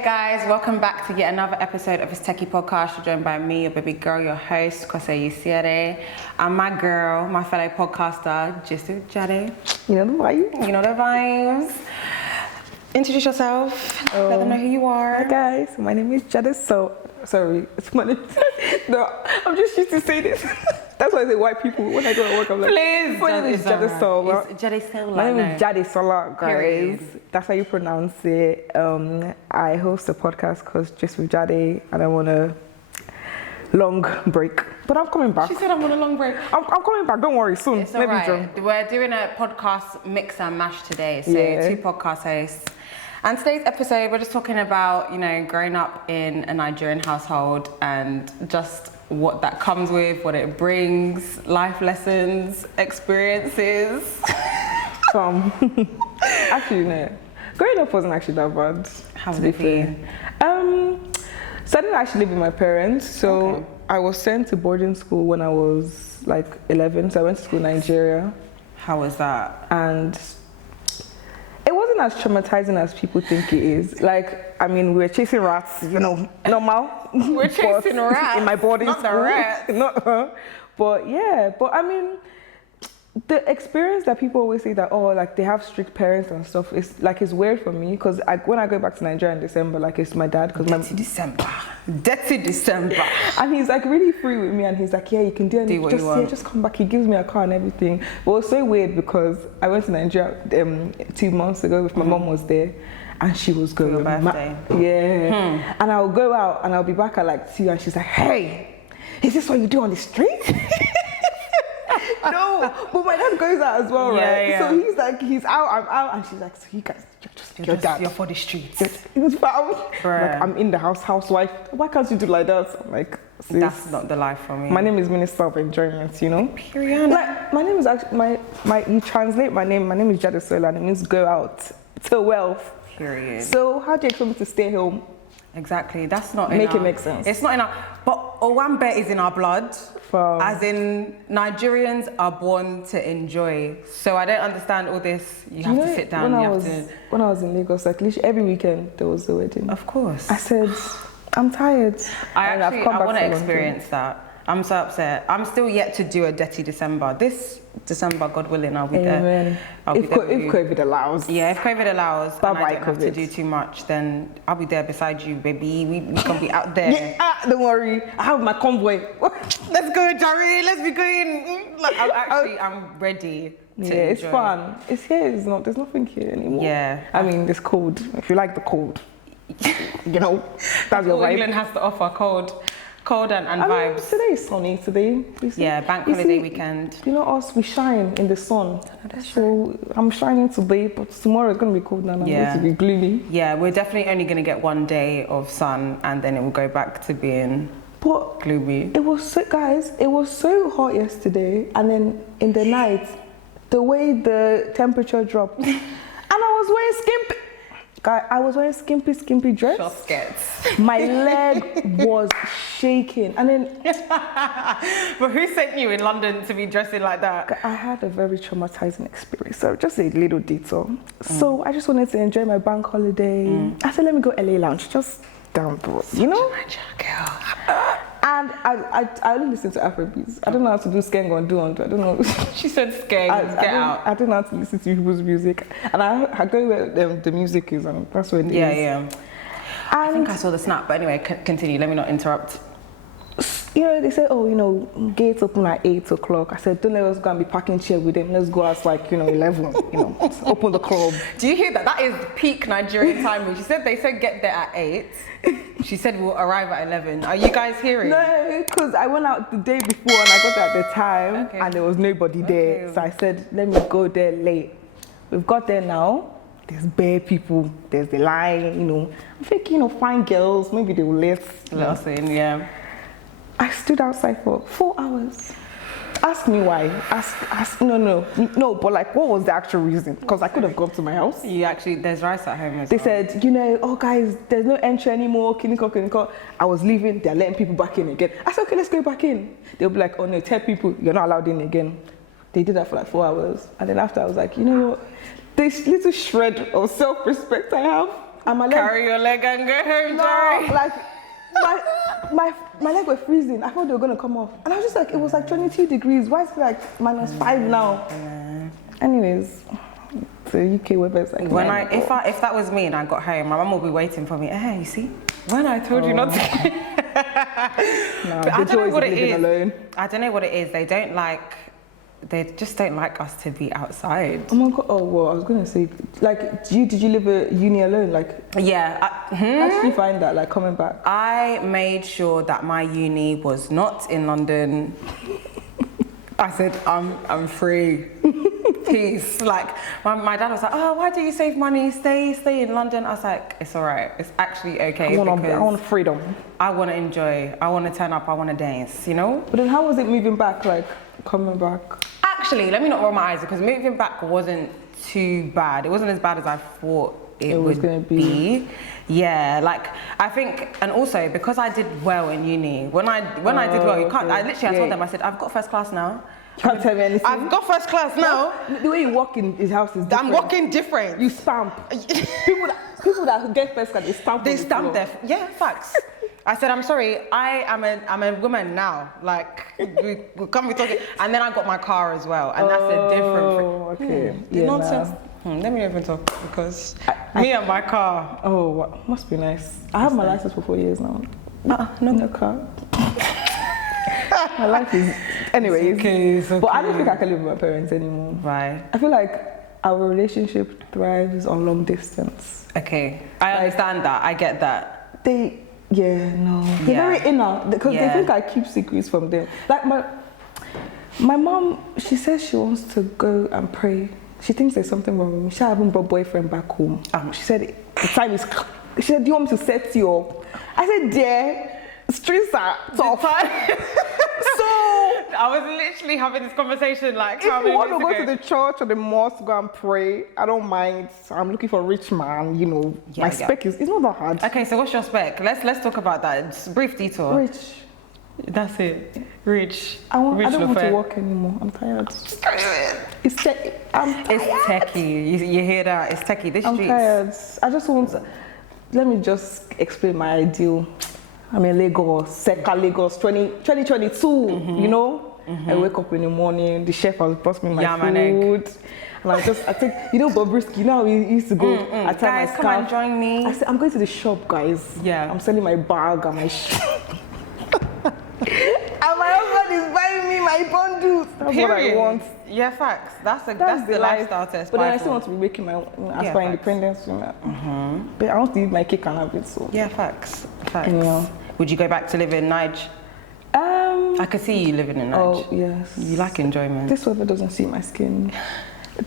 Hey guys, welcome back to yet another episode of this Techie podcast. You're joined by me, your baby girl, your host, Kose, and my girl, my fellow podcaster, Jist, Jade. You know the vibes. You know the vibes. Introduce yourself. Let them know who you are. Hi guys, my name is Jadesola. Sorry, it's my name. No, I'm just used to say this. That's why I say white people when I go to work. I'm like, please. My name is Jadesola. It's Jadesola. My name is Jadesola, guys. Period. That's how you pronounce it. I host a podcast called Just with Jade, and I want a long break, but I'm coming back. She said I'm on a long break. I'm coming back. Don't worry, soon. It's all right. We're doing a podcast mix and mash today, so two podcast hosts. And today's episode, we're just talking about, growing up in a Nigerian household and just what that comes with, what it brings, life lessons, experiences. Actually, no. Growing up wasn't actually that bad. How was it for you? So I didn't actually live with my parents. So I was sent to boarding school when I was like 11. So I went to school in Nigeria. How was that? And it wasn't as traumatizing as people think it is. Like, I mean, we were chasing rats, normal. We're chasing rats in my boarding not school. The rats. But I mean, the experience that people always say that, like they have strict parents and stuff, it's weird for me because when I go back to Nigeria in December, it's my dad. Dirty December. And he's like really free with me and he's like, yeah, you can do anything. Just come back. He gives me a car and everything. But it was so weird because I went to Nigeria 2 months ago if my mom was there. And she was going, your birthday. And I'll go out and I'll be back at like 2 and she's like, hey, is this what you do on the street? No, but my dad goes out as well, right? Yeah. So he's out, I'm out, and she's like, so you guys, you're dad. You're for the streets. It's found. Like, I'm in the housewife. Why can't you do like that? So I'm like, sis, that's not the life for me. My name is Minister of Enjoyment, Period. Like, my name is actually, you translate my name is Jadesola, and it means go out to wealth. Period. So how do you expect me to stay home? Exactly, that's not Make it make sense. It's not in our, but Owambe is in our blood. As in, Nigerians are born to enjoy. So I don't understand all this. You have to sit down. When I was in Lagos, like literally every weekend there was a wedding. Of course. I said, I'm tired. I want to experience that. I'm so upset. I'm still yet to do a dirty December. This December, God willing, I'll be there. If COVID allows. Yeah, if COVID allows, and I don't have to COVID. do too much, then I'll be there beside you, baby. We can be out there. Yeah, don't worry. I have my convoy. Let's go, Jerry. Let's be going. I'm ready to enjoy. It's fun. It's here. There's nothing here anymore. Yeah. I mean, there's cold. If you like the cold, that's your vibe. England has to offer cold and vibes. Today is sunny. Today. Bank holiday weekend. Us, we shine in the sun. So I'm shining today, but tomorrow it's going to be cold and I'm going to be gloomy. Yeah, we're definitely only going to get 1 day of sun and then it will go back to being gloomy. It was so hot yesterday, and then in the night, the way the temperature dropped, and I was wearing skimpy dress. Short skirts. My leg was shaking, and then. But who sent you in London to be dressing like that? I had a very traumatizing experience. So just a little detour. So I just wanted to enjoy my bank holiday. I said, let me go LA Lounge, just down the road, Girl. And I only listen to Afrobeats. I don't know how to do skeng or do. I don't know. She said skeng, get out. I don't know how to listen to people's music. And I go where the music is, and that's where it is. Yeah. And I think I saw the snap, but anyway, continue. Let me not interrupt. They say, gates open at 8 o'clock. I said, don't let us go and be parking chair with them. Let's go at 11, open the club. Do you hear that? That is peak Nigerian timing. She said they said get there at 8. She said we'll arrive at 11. Are you guys hearing? No, because I went out the day before and I got there at the time and there was nobody there. So I said, let me go there late. We've got there now. There's bare people. There's the line, I'm thinking, fine girls. Maybe they will let us in, yeah. I stood outside for 4 hours. Ask me why. No, but what was the actual reason? Because I could have gone to my house. There's rice at home as They well. said, guys, there's no entry anymore, kiniko. I was leaving, they're letting people back in again. I said, okay, let's go back in. They'll be like, oh no, tell people you're not allowed in again. They did that for 4 hours. And then after I was like, you know what? This little shred of self-respect I have, and my leg, carry your leg and go home, no, Jerry. like my leg were freezing. I thought they were gonna come off, and I was just like, it was like 22 degrees. Why is it like -5 now? Anyways, the UK weather is like. If that was me and I got home, my mum will be waiting for me. Hey, you see, when I told you not to. No, but I don't know what it is. Alone. I don't know what it is. They just don't like us to be outside. Oh my god! Oh well, I was gonna say, like, did you live at uni alone? Like, yeah. How did you find that? Like coming back? I made sure that my uni was not in London. I said, I'm free. Peace. Like my dad was like, oh, why do you save money? Stay in London. I was like, it's all right. It's actually okay. I want freedom. I want to enjoy. I want to turn up. I want to dance. You know. But then, how was it moving back? Like coming back? Actually, let me not roll my eyes because moving back wasn't too bad. It wasn't as bad as I thought it was going to be. Yeah, like I think, and also because I did well in uni. When I did well, you can't. I told them, I said, I've got first class now. Can't tell me anything. I've got first class now. The way you walk in his house is different. I'm walking different. You stamp. people that get first class, they stamp. They stamp there. Yeah, facts. I said, I'm sorry, I'm a woman now. Like, we can't be talking. And then I got my car as well, and that's a different. Okay. Yeah, nonsense. Let me even talk because me and my car. Oh, must be nice. I have my license for 4 years now. No car. My life is, anyways. It's okay. But I don't think I can live with my parents anymore. Right. I feel like our relationship thrives on long distance. Okay, I understand that. I get that. They're very inner because they think I keep secrets from them. Like my mom, she says she wants to go and pray. She thinks there's something wrong with me. She hasn't brought boyfriend back home. She said the time is. She said, do you want me to set you up? I said, yeah. Streets are tough. So I was literally having this conversation like, if you want to go to the church or the mosque, go and pray. I don't mind. I'm looking for a rich man. You know, my spec is. It's not that hard. Okay, so what's your spec? Let's talk about that. Just a brief detour. Rich. That's it. Rich. I don't want to work anymore. I'm tired. It's techie. It's techie. You hear that? It's techie. This I'm tired. I just want to. Let me just explain my ideal. I'm in Lagos, Seka Lagos 2022, you know? I wake up in the morning, the chef has brought me my food. And I think, you know Bobrisky, you know how he used to go, I tie my scarf. Come and join me. I said, I'm going to the shop, guys. Yeah. I'm selling my bag and my and my husband is buying me my bundles. That's what I want. Yeah, facts. That's the lifestyle test. But then I still want to be making my aspire independence. But I want to eat my cake and have it. So. Yeah, facts. Anyhow. Would you go back to live in Nige? I could see you living in Nige. Oh, yes. You like enjoyment. This weather doesn't suit my skin.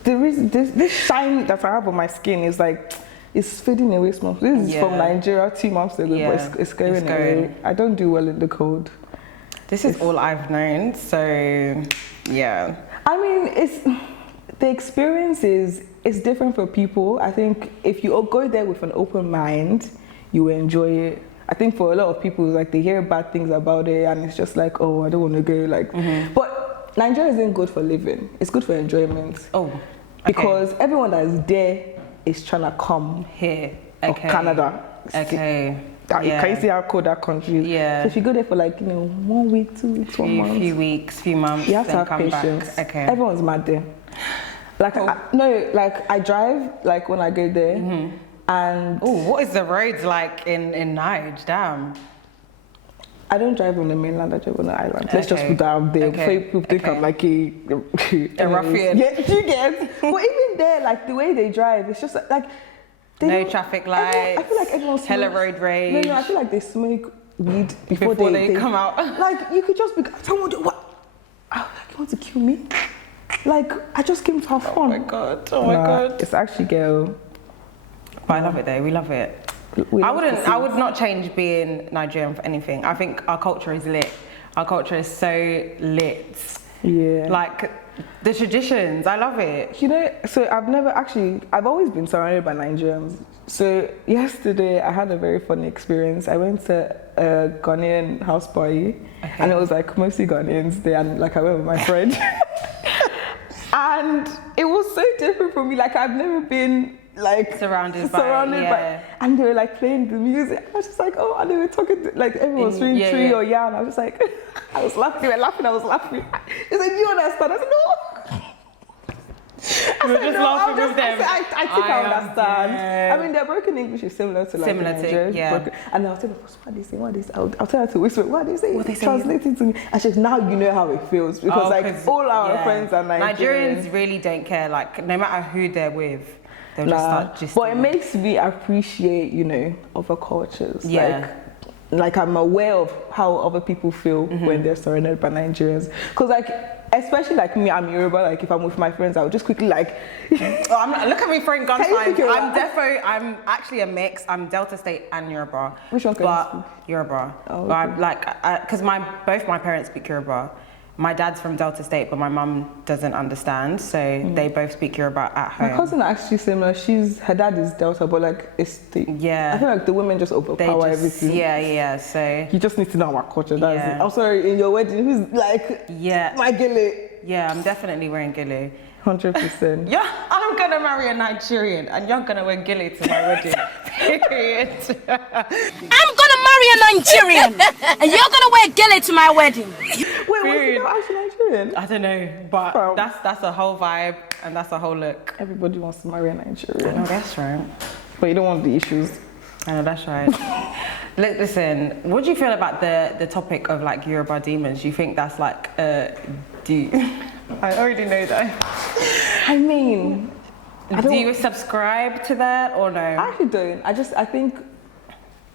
The reason, this shine that I have on my skin is like, it's fading away small. This is from Nigeria 2 months ago, but it's going away. I don't do well in the cold. This is all I've known, so yeah. I mean, the experience is different for people. I think if you go there with an open mind, you will enjoy it. I think for a lot of people, like they hear bad things about it, and it's just like, oh, I don't want to go. Like, but Nigeria isn't good for living. It's good for enjoyment. Oh, okay. Because everyone that is there is trying to come here. Or Canada. Okay. Can you see how cold that country is? Yeah. So if you go there for like 1 week, 2 weeks, 1 month, few weeks, few months, you have to have patience. Back. Okay. Everyone's mad there. Like I drive like when I go there. And what is the roads like in Nige? Damn. I don't drive on the mainland, I drive on the island. Let's just put that out there. Before people think I'm like a ruffian. Yeah, you get. But even there, like the way they drive, it's just like no traffic lights. I feel like everyone's hella road rage. No, I feel like they smoke weed before they come out. Like you could just be someone do what? Oh, you want to kill me? Like I just came to have fun. Oh my god. Oh my god. It's actually ghetto. But I love it though. We love it. I would not change being Nigerian for anything. I think our culture is lit. Our culture is so lit. Yeah. Like the traditions, I love it. You know, so I've always been surrounded by Nigerians. So yesterday I had a very funny experience. I went to a Ghanaian house party and it was like mostly Ghanaians there, and like I went with my friend. And it was so different for me. Like I've never been like surrounded by, and they were like playing the music. I was just like, oh, and they were talking like everyone was doing tree or yam. I was just like, I was laughing. They were laughing. I was laughing. They said, you understand? I said, no. You were just laughing with them. I think I understand. I mean, their broken English is similar to like Nigerian. And I'll tell them, what they say, what they say. I'll tell her to whisper, what they say. What they say. Translating to me. And she's now you know how it feels because like all our friends are Nigerian. Nigerians really don't care. Like no matter who they're with, they'll just start just. But it makes me appreciate, you know, other cultures. Like I'm aware of how other people feel when they're surrounded by Nigerians. Because like, especially like me, I'm Yoruba. Like if I'm with my friends, I'll just quickly like. Look at me throwing gun signs. I'm actually a mix. I'm Delta State and Yoruba. Which one can you speak? Yoruba. Oh, okay. But I'm like, because both my parents speak Yoruba. My dad's from Delta State, but my mum doesn't understand, so they both speak Yoruba at home. My cousin are actually similar. Her dad is Delta, but like it's I feel like the women just overpower everything. So you just need to know our culture. That's it. I'm sorry, in your wedding, who's like my gele? Yeah, I'm definitely wearing gele. 100%. Yeah, I'm gonna marry a Nigerian, and you're gonna wear gele to my wedding. Period. I'm gonna marry a Nigerian, and you're gonna wear gele to my wedding. Wait, was he not actually Nigerian? I don't know, but that's a whole vibe and that's a whole look. Everybody wants to marry a Nigerian. I know that's right. But you don't want the issues. I know that's right. Listen, what do you feel about the topic of like Yoruba demons? Do you think that's like I already know that. I mean, do you subscribe to that or no? I actually don't. I think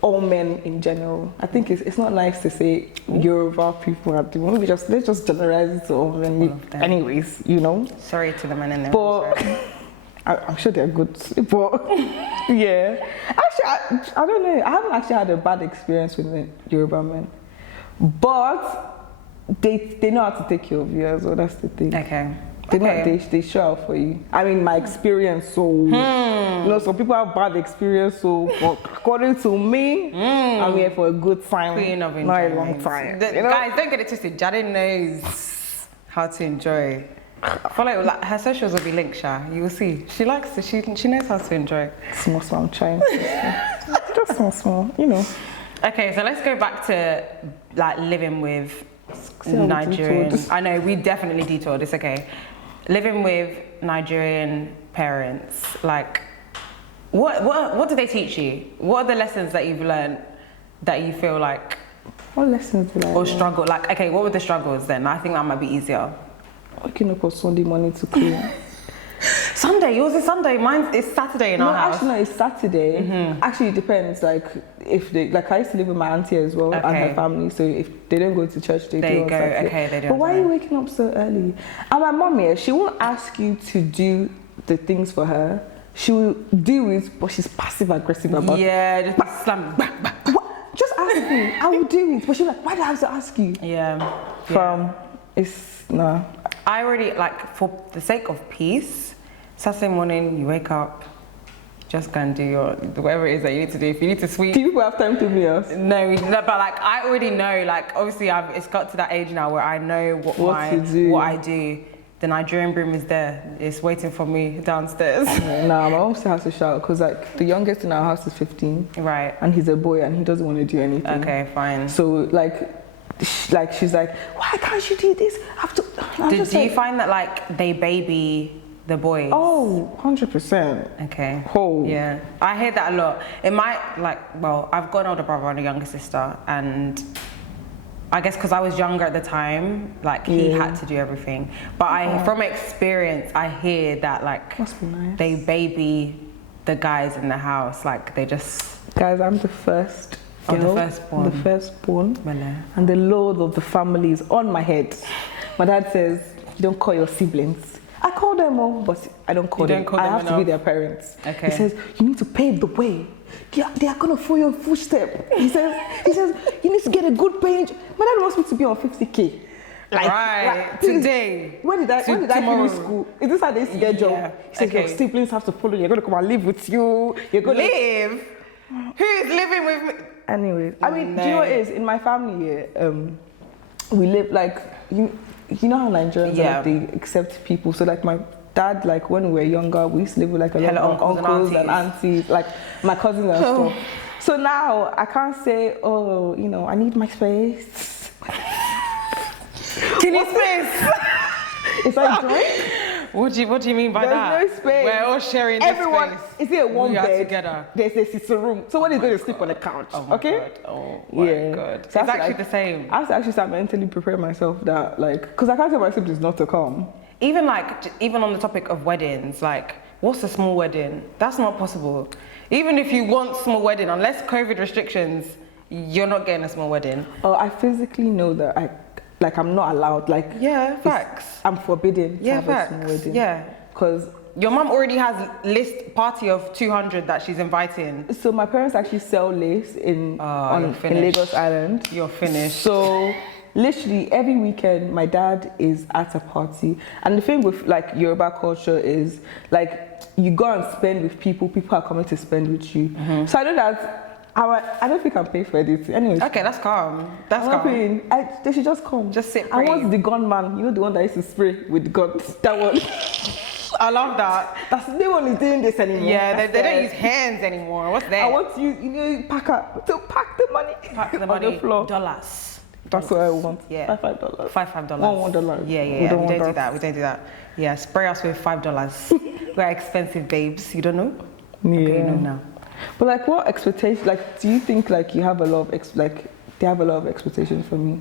all men in general. I think it's not nice to say Yoruba people are the one. Let's just generalize it to all men. Anyways, you know. Sorry to the men in there. But I'm sure they're good. But yeah, actually, I don't know. I haven't actually had a bad experience with the Yoruba men, but they know how to take care of you as well. That's the thing. Okay. They show out for you. I mean, my experience, so you know, some people have bad experience. So, according to me, I'm here for a good time, Queen of not a long time. You know? Guys, don't get it twisted. Jade knows how to enjoy. I feel like her socials will be linked, Sha. You will see. She likes to. She knows how to enjoy. Small, I'm trying. Just small, you know. Okay, so let's go back to like living with Nigerian. I know we definitely detoured. It's okay. Living with Nigerian parents, like, what do they teach you? What are the lessons that you've learned that you feel like? What lessons did I learn? Or struggle? Like, okay, what were the struggles then? I think that might be easier. Waking up on Sunday morning to clean. Sunday? Yours is Sunday. Mine is Saturday in our house. Actually, no, it's Saturday. Actually, it depends. Like, if they, like, I used to live with my auntie as well and her family. So if they don't go to church, they do on Saturday. Okay, they do. But why are you waking up so early? And my mom here, she won't ask you to do the things for her. She will do it, but she's passive aggressive about it. Yeah, just slam. Just ask me. I will do it. But she's like, why do I have to ask you? Nah. I already, like, for the sake of peace, Saturday morning, you wake up, just go and do whatever it is that you need to do. If you need to sweep. Do people have time to be us? No, but like, I already know, like, obviously it's got to that age now where I know what I do. The Nigerian broom is there. It's waiting for me downstairs. Nah, my mom still has to shout because like the youngest in our house is 15. Right. And he's a boy and he doesn't want to do anything. Okay, fine. So she's like, why can't you do this? Do you find that like they baby the boys? Oh, 100%. Okay. Oh. Yeah. I hear that a lot. It might I've got an older brother and a younger sister, and I guess because I was younger at the time, like he had to do everything. But from experience, I hear that like must be nice. They baby the guys in the house, like they just. Guys, I'm the first. You're the firstborn. The firstborn. And the load of the family is on my head. My dad says, you don't call your siblings. I call them all, but I don't call them. I have to be their parents. Okay. He says, you need to pave the way. They are going to follow your footstep. He says, you need to get a good page. My dad wants me to be on 50K. Like today. When did I finish school? Is this how they schedule? Yeah. He says, your siblings have to follow you. You're going to come and live with you. You're going live? Who is living with me? Anyways, I mean, do you know what it is? In my family here, we live like, you know how Nigerians are, like, they accept people. So like my dad, like when we were younger, we used to live with like a lot of uncles and aunties, like my cousins and stuff. So now I can't say, oh, you know, I need my space. Can you space? It's like joint. What do you mean by that? There's no space. We're all sharing Everyone, this space. is it one we bed? are together. There's a sister room. So when is going to sleep on the couch? Oh my okay? God. Oh my God. So it's actually the same. I have to actually start mentally prepare myself that, like, because I can't tell my siblings not to come. Even on the topic of weddings, like, what's a small wedding? That's not possible. Even if you want small wedding, unless COVID restrictions, you're not getting a small wedding. Oh, I physically know that I'm not allowed. Like, yeah, facts. I'm forbidden to have facts. a small wedding. Yeah. Because your mum already has list party of 200 that she's inviting. So my parents actually sell lace in Lagos Island. You're finished. So literally every weekend my dad is at a party. And the thing with like Yoruba culture is like you go and spend with people are coming to spend with you. Mm-hmm. So I know that I don't think I'm paying for this. Anyways. Okay, that's calm. That's I'm calm. They should just come. Just sit. I want the gunman. You know the one that used to spray with the gun. That one. I love that. No one is doing this anymore. Yeah, they don't use hands anymore. What's that? I want you know, pack the money. Pack the money. On the floor. Dollars. That's what I want. Yeah. $5. $5. $1. Yeah. We don't do that. We don't do that. Yeah, spray us with $5. We're expensive babes. You don't know? Yeah. Okay, you know now. But like, what expectations? Like, do you think like you have a lot of they have a lot of expectations for me?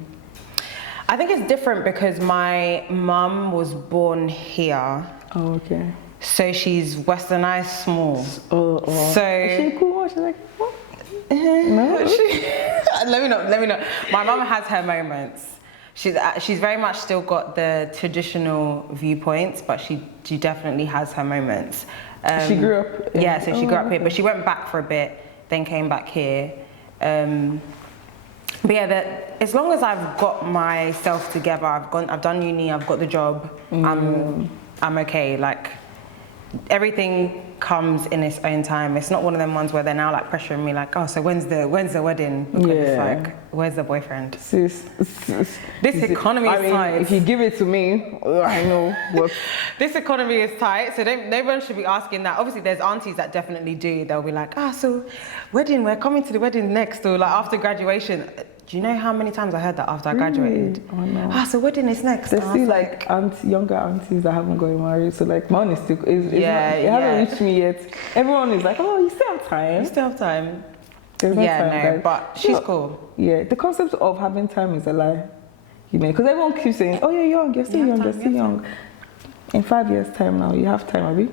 I think it's different because my mum was born here. Oh, okay. So she's westernized small. Oh. So is she cool? She's like, what? No. Let me know. My mum has her moments. She's very much still got the traditional viewpoints, but she definitely has her moments. She grew up. Yeah, so she grew up here, but she went back for a bit, then came back here. But yeah, as long as I've got myself together, I've done uni, I've got the job, I'm okay. Like, everything comes in its own time. It's not one of them ones where they're now like pressuring me, like, oh, so when's the wedding? Because it's like, where's the boyfriend? This economy is tight. If you give it to me, I know what. This economy is tight, so no one should be asking that. Obviously, there's aunties that definitely do. They'll be like, so wedding, we're coming to the wedding next, or like after graduation. Do you know how many times I heard that after I graduated? Oh no. So wedding is next. There's still like younger aunties that haven't gotten married, so like mine is still it hasn't reached me yet. Everyone is like, oh, you still have time. You still have time. There's no time, guys. But she's cool. Yeah, the concept of having time is a lie. You know, because everyone keeps saying, oh, you're young, you're still young, you're still young. In 5 years' time now, you have time, Abby.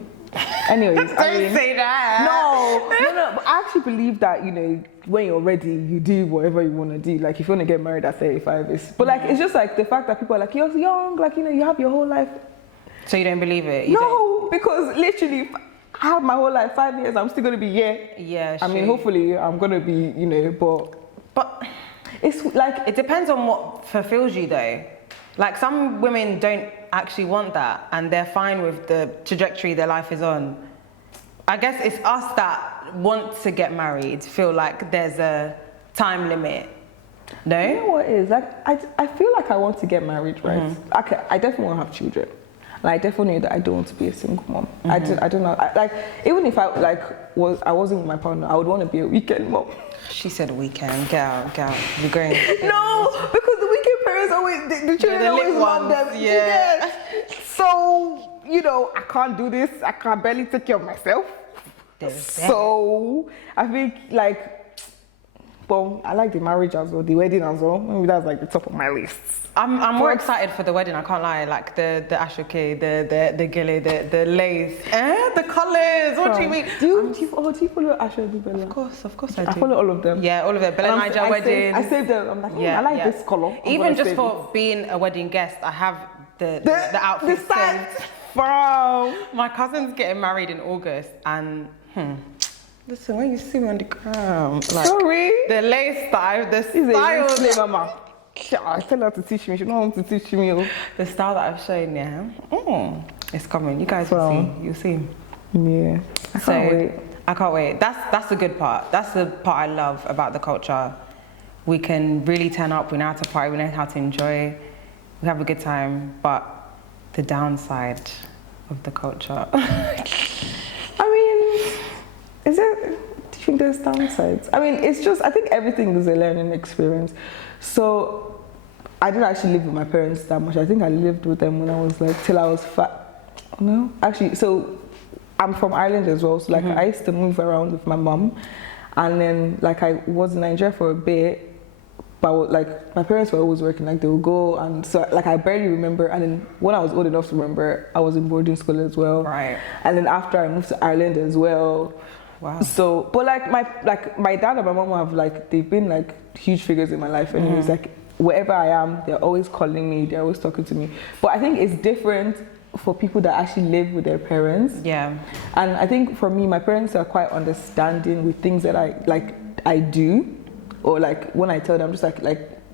Anyways, Don't say that. No, but I actually believe that, you know, when you're ready, you do whatever you want to do. Like, if you want to get married at 35, but like, it's just like the fact that people are like, you're young, like, you know, you have your whole life. So you don't believe it? Because literally, I have my whole life, 5 years, I'm still going to be here. Yeah, I mean, hopefully, I'm going to be, you know, but it's like... It depends on what fulfills you, though. Like, some women don't actually want that, and they're fine with the trajectory their life is on. I guess it's us that want to get married, feel like there's a time limit. No? You know what it is? Like, I feel like I want to get married, right? Mm-hmm. I definitely want to have children. Like, I definitely know that I don't want to be a single mom. Mm-hmm. I don't know. Like, even if I wasn't with my partner, I would want to be a weekend mom. She said weekend. Get out. You're going. No, because the weekend parents always, the children always love them. Yeah. So, you know, I can't do this. I can barely take care of myself. So, I think, like, well, I like the marriage as well, the wedding as well. Maybe that's like the top of my list. I'm more excited for the wedding, I can't lie. Like the ashoke, the gele, the lace, the colours. What do you mean? Do you follow Ashoke Bella? Of course I do. I follow all of them. Yeah, all of them. Bella Niger wedding. I saved them. I'm like, I like this colour. Even just for being a wedding guest, I have the outfit. The style. Wow. My cousin's getting married in August, and listen, when you see me on the ground, like, sorry, the lace style, the style. Mama. I tell her to teach me. She don't want to teach me. The style that I've shown you, it's coming. You guys will see. You'll see. Yeah. I can't wait. That's the good part. That's the part I love about the culture. We can really turn up. We know how to party. We know how to enjoy. We have a good time. But the downside, of the culture? I mean, do you think there's downsides? I mean, it's just, I think everything is a learning experience. So I didn't actually live with my parents that much. I think I lived with them when I was like, till I was no, actually, so I'm from Ireland as well. So like I used to move around with my mom, and then like I was in Nigeria for a bit. But like my parents were always working, like they would go, and so like I barely remember. And then when I was old enough to remember, I was in boarding school as well. Right. And then after I moved to Ireland as well. Wow. So, but like my dad and my mom have like, they've been like huge figures in my life. And it's like wherever I am, they're always calling me, they're always talking to me. But I think it's different for people that actually live with their parents. Yeah. And I think for me, my parents are quite understanding with things that I do. Or like when I tell them, just like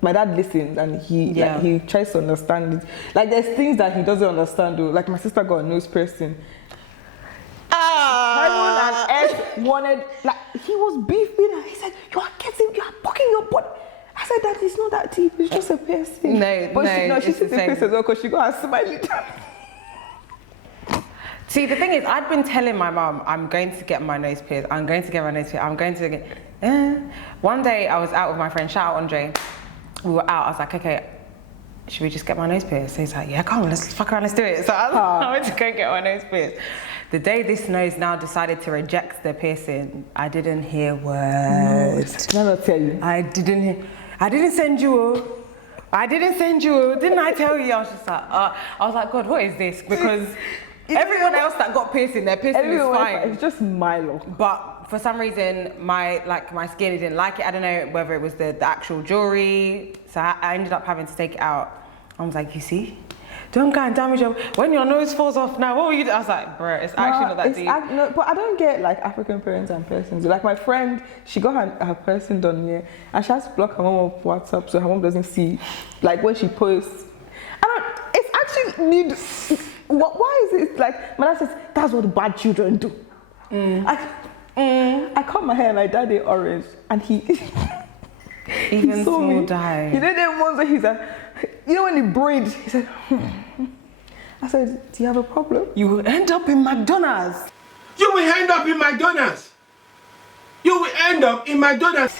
my dad listens and he tries to understand it. Like there's things that he doesn't understand though. Like my sister got a nose piercing. Simon and Ed wanted, like he was beefing and he said, you are poking your butt. I said, Dad, it's not that deep, it's just a piercing. She sees the face as well because she got her smiley down. See, the thing is, I'd been telling my mum, I'm going to get my nose pierced, I'm going to get my nose pierced, I'm going to get... One day I was out with my friend, shout out Andre. We were out, I was like, okay, should we just get my nose pierced? So he's like, yeah, come on, let's fuck around, let's do it. So I went to go get my nose pierced. The day this nose now decided to reject the piercing, I didn't hear words. Did I not tell you? I didn't send you. I didn't send you. Didn't I tell you? I was just like, I was like, God, what is this? Because everyone else that got piercing, their piercing is fine. It's just Milo. But for some reason, my skin didn't like it. I don't know whether it was the actual jewelry. So I ended up having to take it out. I was like, you see? Don't go and damage your... When your nose falls off now, what will you do? I was like, bro, it's actually not that deep. No, but I don't get like African parents and piercings. Like my friend, she got her piercing done here and she has to block her mom off WhatsApp so her mom doesn't see like when she posts. It's actually need... Why is it like, my dad says, that's what bad children do. I cut my hair and I dyed it orange and he saw me. Dye. You know the ones that he's like, you know when he braids, he said, I said, do you have a problem? You will end up in McDonald's. You will end up in McDonald's. You will end up in McDonald's.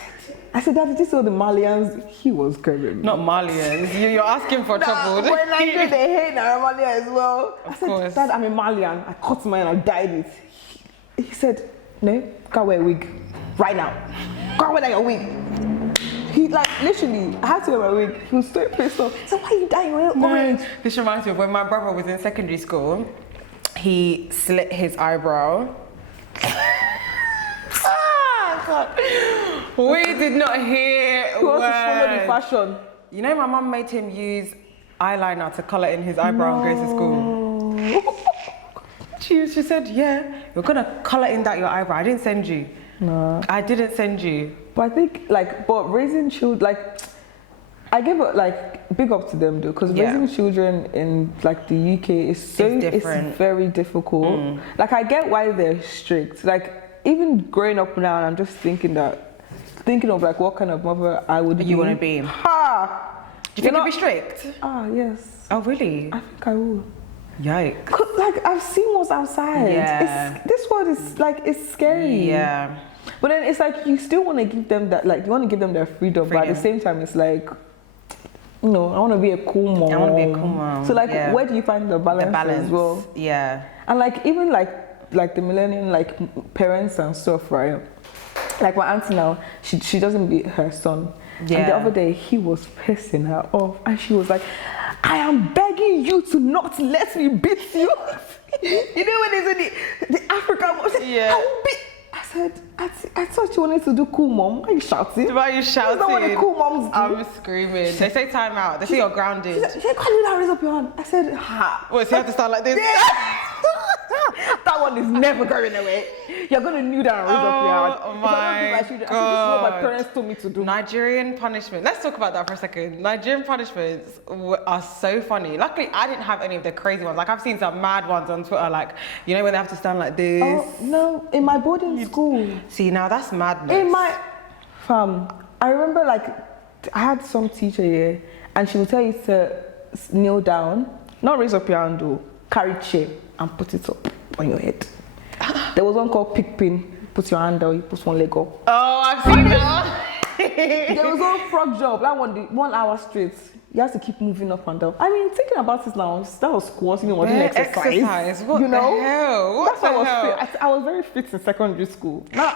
I said, Dad, did you see all the Malians? He was crying. Not Malians. You're asking for trouble. When Nigeria, they hate Malia as well. I said, course. Dad, I'm a Malian. I cut mine and I dyed it. He said, no, go wear a wig. Right now. Go wear your wig. He like literally, I had to wear my wig. He was so pissed off. So why are you dying orange? This reminds me of when my brother was in secondary school. He slit his eyebrow. God. We did not hear He wants to follow the fashion. You know, my mum made him use eyeliner to colour in his eyebrow and go to school. She said, yeah, you're gonna colour in that your eyebrow. I didn't send you. No. I didn't send you. But I think but raising children, like, I give it like big up to them though, because raising children in like the UK is it's very difficult. Like I get why they're strict. Like even growing up now, I'm just thinking of like what kind of mother I would be. You want to be? Ha! Do you think you'd be strict? Yes. Oh really? I think I will. Yikes. Like I've seen what's outside. Yeah. This world is like, it's scary. Yeah. But then it's like you still want to give them that, like you want to give them their freedom, but at the same time it's like, you know, I want to be a cool mom. I want to be a cool mom. So like, where do you find the balance as well? Yeah. And like even like the millennium like parents and stuff, right? Like my auntie now, she doesn't beat her son. Yeah. And the other day he was pissing her off, and she was like, I am begging you to not let me beat you. You know when they say the African mom, I will beat. I said, I thought you wanted to do cool mom. Why are you shouting? Why are you shouting? That's not what the cool moms do. I'm screaming. They say time out. They say you're grounded. She said, can't do that, raise up your hand. I said, ha. What, so you have to start like this? Yeah. That one is never going away. You're going to kneel down and raise up your hand. Oh my God. This is what my parents told me to do. Nigerian punishment. Let's talk about that for a second. Nigerian punishments are so funny. Luckily, I didn't have any of the crazy ones. Like I've seen some mad ones on Twitter, like, you know, when they have to stand like this. Oh, no, in my boarding school. See, now that's madness. In my, I remember like, I had some teacher here and she would tell you to kneel down, not raise up your hand though, carry chair and put it up on your head. There was one called pig pin. Put your hand down, you put one leg up. Oh, I've seen that. There was one frog job, that one, 1 hour straight. You have to keep moving up and down. I mean, thinking about it now, that was squats, wasn't exercise. What you know? the hell? That's why I was fit. I was very fit in secondary school. Now,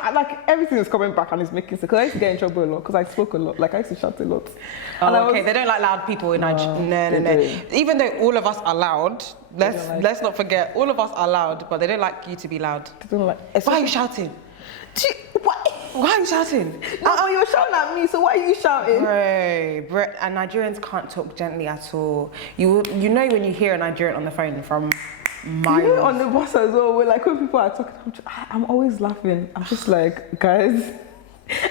everything is coming back and it's making sense. Because I used to get in trouble a lot, because I spoke a lot. I used to shout a lot. Oh, okay. They don't like loud people in Nigeria. No. Even though all of us are loud, let's not forget, all of us are loud, but they don't like you to be loud. They don't like. Why are you shouting? Why are you shouting? Oh, you're shouting at me, so why are you shouting? Bro, and Nigerians can't talk gently at all. You know when you hear a Nigerian on the phone from miles. You know, on the bus as well, when people are talking, I'm always laughing. I'm just like, guys.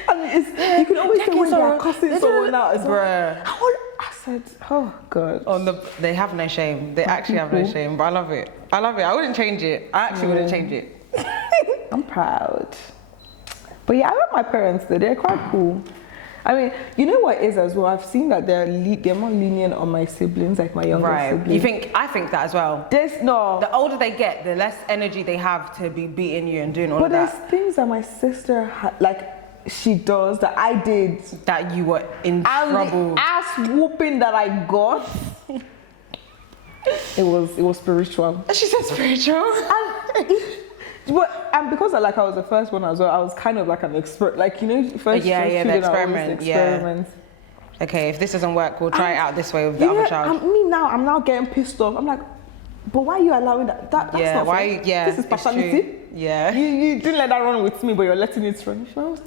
And you can always tell when they're cussing someone out. Bruh. I said, oh God. They have no shame. They actually have no shame, but I love it. I wouldn't change it. I actually wouldn't change it. I'm proud. But yeah, I love my parents though. They're quite cool. I mean, you know what is as well? I've seen that they're more lenient on my siblings, like my younger siblings. I think that as well. The older they get, the less energy they have to be beating you and doing all of that. But there's things that my sister she does that I did. That you were in trouble. The ass whooping that I got. It was spiritual. She said spiritual. And because I was the first one as well, I was kind of like an expert. Like, you know, first the experiment. Yeah. Okay, if this doesn't work, we'll try it out this way with the other child. I'm now getting pissed off. I'm like, but why are you allowing that? That's not fair. This is partiality. Yeah. You didn't let that run with me, but you're letting it run. I was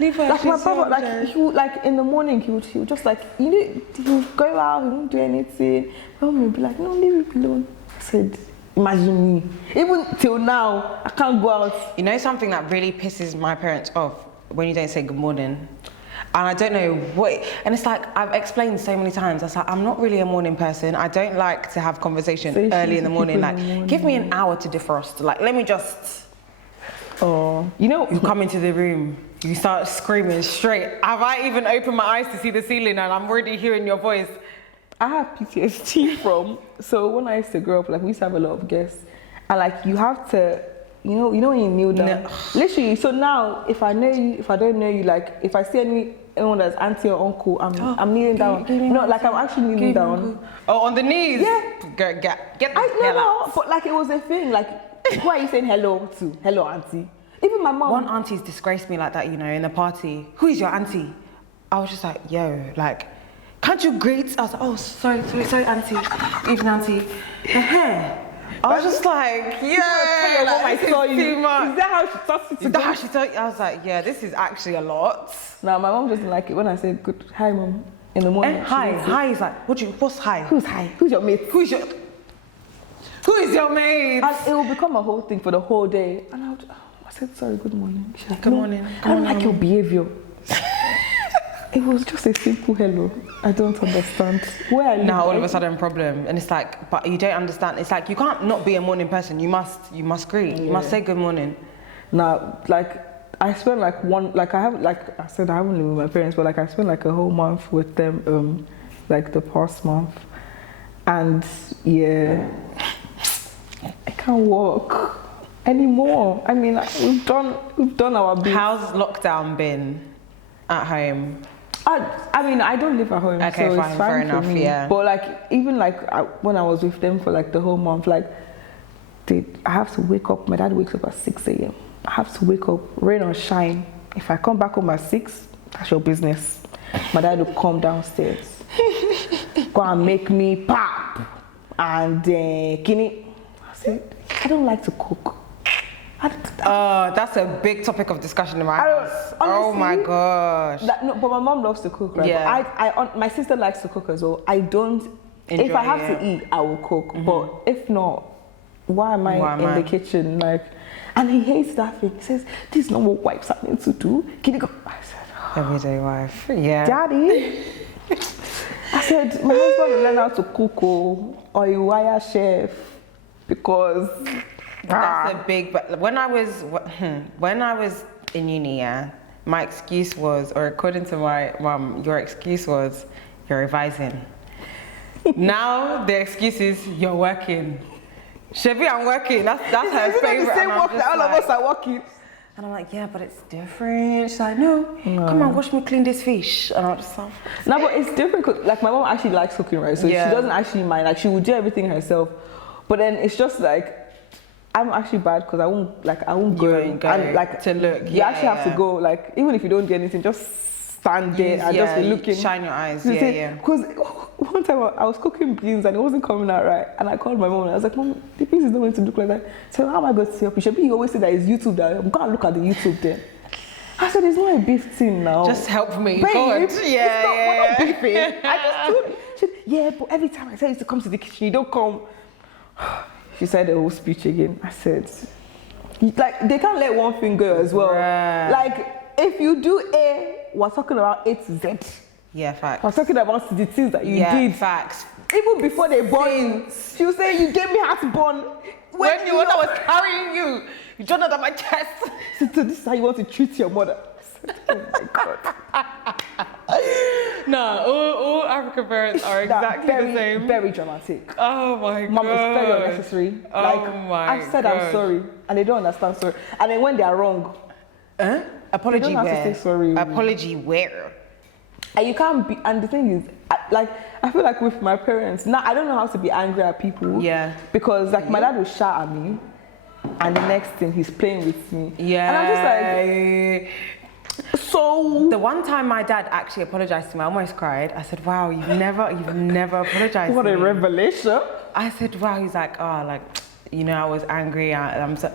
leave her. Like my brother, he would, in the morning, he would just he would go out, he wouldn't do anything. My mom would be like, no, leave it alone. I said, imagine me. Even till now, I can't go out. You know something that really pisses my parents off? When you don't say good morning. And I don't know what, and it's like, I've explained so many times, I'm not really a morning person. I don't like to have conversation early in the morning. Give me an hour to defrost. Let me just... Oh, you come into the room, you start screaming straight. Have I even opened my eyes to see the ceiling and I'm already hearing your voice? I have PTSD so when I used to grow up, we used to have a lot of guests. And you have to, you know when you kneel down? No. Literally, so now, if I know you, if I don't know you, if I see anyone that's auntie or uncle, I'm kneeling down. I'm actually kneeling down. Oh, on the knees? Yeah. Get the hell out. But it was a thing, who are you saying hello to? Hello, auntie. Even my mom. One auntie's disgraced me like that, in the party. Who is your auntie? I was just like, yo, can't you greet? I was like, oh, sorry, auntie. Even auntie. I was just like, yeah, this is too much. Is that how she talks to you? Is that how she talks? I was like, yeah, this is actually a lot. Now, my mom doesn't like it when I say, hi, mom, in the morning. Hi is like, what's hi? Who's hi? Who's your mate? Who is your mate? And it will become a whole thing for the whole day. And I said, sorry, good morning. She's like, good morning. I don't like your behavior. It was just a simple hello. I don't understand. Where I live. Now all of a sudden problem, and it's but you don't understand. It's you can't not be a morning person. You must greet. Yeah. You must say good morning. Now, I spent I said I haven't lived with my parents, but I spent a whole month with them, the past month, and yeah, I can't walk anymore. I mean, we've done our bit. How's lockdown been at home? I don't live at home, okay, so fine, it's fine fair for enough, me. Yeah. But even when I was with them for the whole month, I have to wake up. My dad wakes up at 6 a.m. I have to wake up, rain or shine. If I come back home at 6, that's your business. My dad will come downstairs, go and make me pap and kini. I said, I don't like to cook. That's a big topic of discussion in my house. Oh my gosh. No, but my mom loves to cook, right? Yeah. But my sister likes to cook as well. I don't. Enjoy if I have to eat, I will cook. Mm-hmm. But if not, why am I in the kitchen? And he hates that thing. He says, "This is not what wives are meant to do." Can you go? I said, everyday wife. Yeah. Daddy. I said, my husband will learn how to cook or you wire chef because. That's a big. But when I was in uni, my excuse was, or according to my mum, your excuse was you're revising. Now the excuse is you're working. Shebi, I'm working. That's her It's favorite. not the same and work that all of us are working. And I'm like, yeah, but it's different. She's like, no, come on, watch me clean this fish. And I'm just like, No, but it's different. Like my mom actually likes cooking, right? So she doesn't actually mind. Like she will do everything herself. But then it's just like I'm actually bad because I won't go and like to look. You actually have to go. Like even if you don't get anything, just stand there and just be looking. Shine your eyes. Because one time I was cooking beans and it wasn't coming out right, and I called my mom and I was like, Mom, the beans is not going to look like that. So how am I going to help you? You always say that it's YouTube that go and look at the YouTube then. I said, it's not a beef thing now. Just help me. Babe, God. we're not beefing. I just told her. She said, yeah, but every time I tell you to come to the kitchen, you don't come. She said the whole speech again. I said, like, they can't let one thing go as well. Right. Like, if you do A, we're talking about A to Z. Yeah, facts. We're talking about the things that you did. Facts. Even before they born you, she was saying, you gave me heartburn. When I was carrying you, you jumped out of my chest. So this is how you want to treat your mother. I said, oh my God. No, all African parents are exactly the same. Very dramatic. Oh my God. Mom, it's very unnecessary. I've said I'm sorry, and they don't understand sorry. And then when they are wrong, apology they don't have to say sorry. Apology where? And you can't be. And the thing is, I feel like with my parents now, I don't know how to be angry at people. Yeah. Because like my dad will shout at me, and the next thing he's playing with me. Yeah. And I'm just like. So the one time my dad actually apologized to me, I almost cried. I said, "Wow, you've never apologized." What to a me. revelation! I said, "Wow." He's like, "Oh, like, you know, I was angry." I'm so.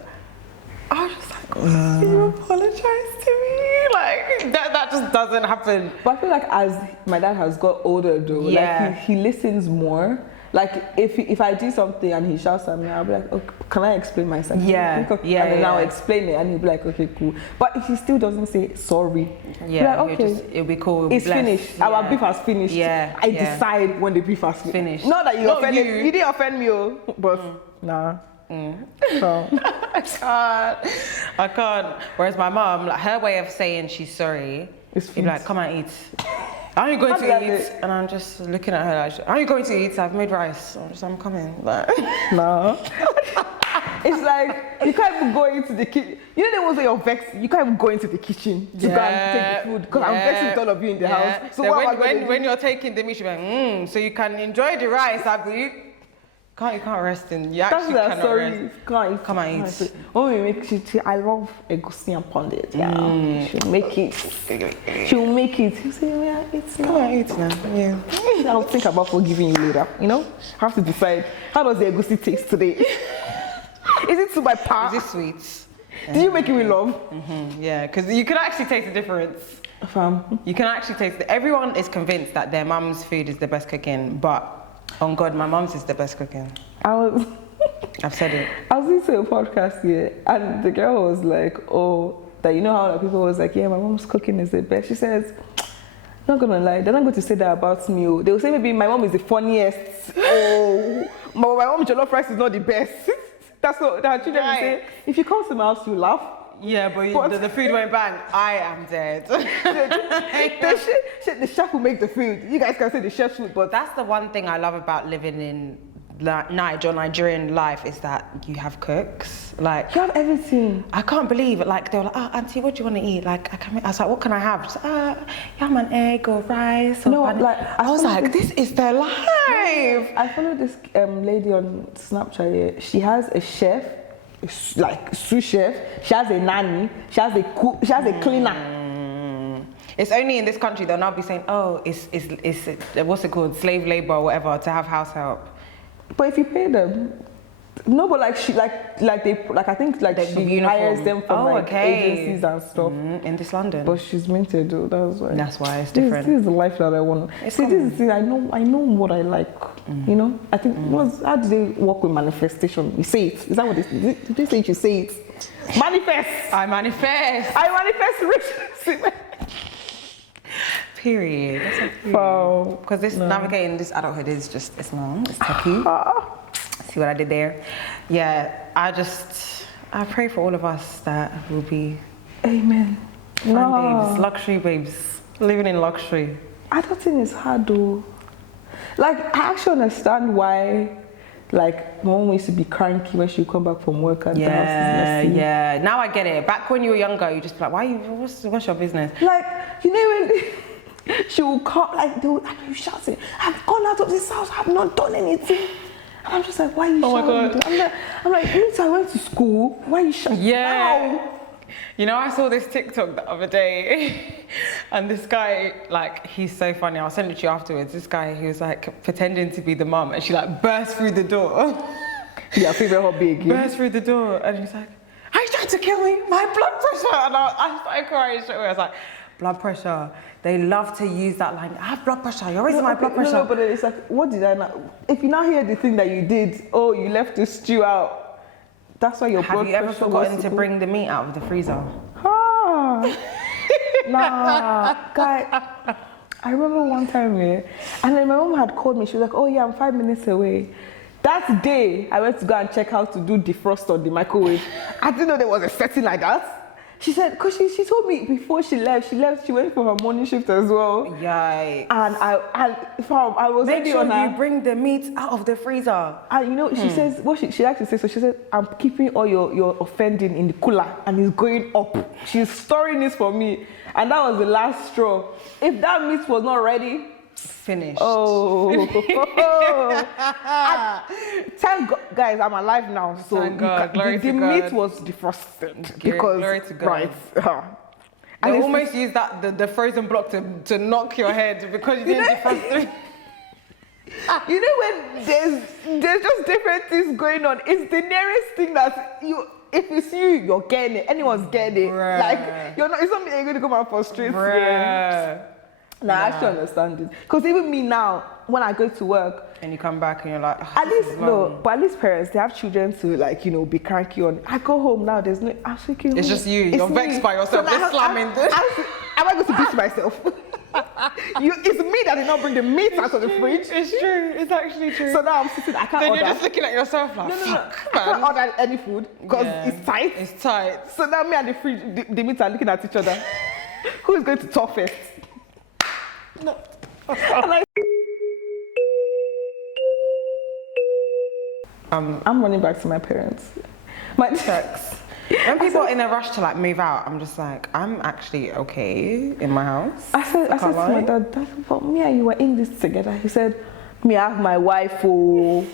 I was just like, "You apologize to me?" Like that just doesn't happen. But I feel like as my dad has got older, though, like he listens more. Like if I do something and he shouts at me, I'll be like, "Oh, can I explain myself?" And then I'll explain it, and he'll be like, "Okay, cool." But he still doesn't say sorry. Yeah, like, okay, it'll be cool. It's finished. Yeah. Our beef has finished. Yeah, I decide when the beef has finished. Not that you offended. You didn't offend me, but nah. So I can't. Whereas my mom, like her way of saying she's sorry, is like, "Come and eat." Are you going to eat? And I'm just looking at her like, "Are you going to eat? I've made rice." I'm coming. Like, no. It's like you can't even go into the kitchen. You know the ones that you're vexed. You can't even go into the kitchen to go and take the food because I'm vexed with all of you in the house. So when you're taking them, you should be like, so you can enjoy the rice, have you? You can't rest in. You actually cannot rest. Come and eat. When we make it, I love egusi and pounded. Yeah, she'll make it. She'll make it. You say, yeah, it's come and eat now. Yeah. I'll think about forgiving you later. You know, I have to decide how does the egusi taste today. Is it to my part? Is it sweet? Did you make it with love? Yeah, because you can actually taste the difference. You can actually taste it. Everyone is convinced that their mum's food is the best cooking, but on God, my mum's is the best cooking. I've said it. I was listening to a podcast here, and the girl was like, "Oh, that you know how like, people was like, yeah, my mom's cooking is the best." She says, "Not gonna lie, they're not going to say that about me. They will say maybe my mom is the funniest. Oh, my mom's jollof rice is not the best." That's what the children will say. If you come to my house, you laugh. Yeah, but the food went bang. I am dead. The chef will make the food. You guys can say the chef's food, but that's the one thing I love about living in Nigerian life is that you have cooks. Like you have everything. I can't believe it. Like they were like, "Oh, auntie, what do you want to eat?" Like I was like, "What can I have?" She's like, "You have an egg or rice." Or no, like I was like, "This is their life." I follow this lady on Snapchat here. She has a chef, like sous chef. She has a nanny. She has a cook. She has a cleaner. It's only in this country they'll now be saying, "Oh, it's what's it called, slave labor or whatever to have house help." But if you pay them, no, but like she I think she hires them from agencies and stuff in this London. But she's minted though. That's why it's different. This is the life that I want. See, this is I know what I like. You know, I think how do they work with manifestation? You say it. Is that what they say? You say it. Manifest. I manifest richness. Period. That's a period. Because navigating this adulthood is just, it's techie. See what I did there? Yeah, I pray for all of us that will be amen. Babes, luxury babes, living in luxury. I don't think it's hard though. Like, I actually understand why Like, my mom used to be cranky when she would come back from work and the house is messy. Yeah. Now I get it. Back when you were younger, you just be like, what's your business? Like, you know when she will come, like, I know you shouting, I've gone out of this house, I've not done anything. And I'm just like, why are you shouting? I'm like, I went to school, why are you shouting? Yeah. Ow. You know, I saw this TikTok the other day, and this guy, like, he's so funny. I'll send it to you afterwards. This guy, he was like pretending to be the mum, and she like burst through the door. Yeah, figure how big. Yeah. Burst through the door, and he's like, "Are you trying to kill me? My blood pressure!" And I started crying straight away. I was like, "Blood pressure." They love to use that line. I have blood pressure. You're raising my blood pressure. No, but it's like, what did I not? If you now hear the thing that you did, oh, you left the stew out. That's why your blood pressure. Have you ever forgotten to bring the meat out of the freezer? Ah, nah, guy. I remember one time, and then my mom had called me. She was like, "Oh yeah, I'm 5 minutes away." That day, I went to go and check how to do defrost on the microwave. I didn't know there was a setting like that. She said, because she told me before she left, she went for her morning shift as well. Yikes. And I was Make sure on you bring the meat out of the freezer. And you know, she says, what she likes to say, so she said, I'm keeping all your offending in the cooler and it's going up. She's storing this for me. And that was the last straw. If that meat was not ready, finished. Oh. Thank God, guys, I'm alive now. So thank God. Glory to the God. meat was defrosted. Because, glory to God. Right. They almost use that the frozen block to knock your head because you didn't defrost it. You know when there's just different things going on. It's the nearest thing that if it's you're getting it. Anyone's getting it. Bruh. Like you're not. It's something you're going to come out for straight. I actually understand it. Because even me now, when I go to work and you come back and you're like, oh, at least parents, they have children to like, be cranky on. I go home now, there's no, I'm thinking, it's just you. You're vexed by yourself. They're slamming this. Am I going to beat myself? It's me that did not bring the meat out of the fridge. It's true. It's actually true. So now I'm sitting, I can't then order. You're just looking at yourself like, I can't order any food because it's tight. It's tight. So now me and the fridge, the meat are looking at each other. Who is going to talk first? No. I'm running back to my parents. My sex. When people are in a rush to like move out, I'm just like, I'm actually okay in my house. I said to my dad, but me and you were in this together. He said, me, I have my wife. Oh,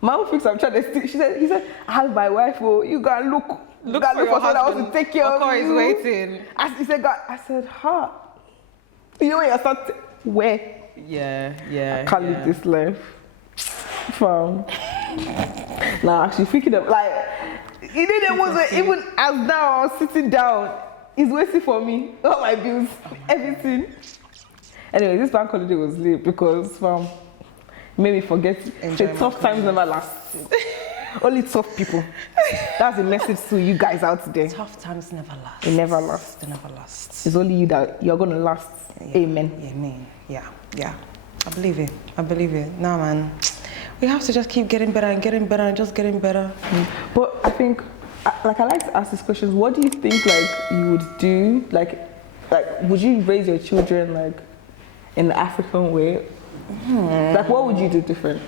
my mom thinks I'm trying to steal. He said, I have my wife. Oh, you gotta look for someone that wants to take care of you. is waiting. He said, God, I said, huh? You know when you start, where? Yeah. I can't live this life. From now, actually thinking of like, there wasn't even as now I was sitting down. He's waiting for me, all my bills, everything. Anyway, this bank holiday was late because made me forget. The tough times never last. Only tough people. That's the message to you guys out there. Tough times never last. They never last. They never last. It's only you that you're gonna last. Yeah. Amen. Amen. Yeah. I believe it. Nah, man. We have to just keep getting better and just getting better. But I think, like, I like to ask these questions. What do you think, like, you would do? Like, would you raise your children, like, in the African way? Like, what would you do different?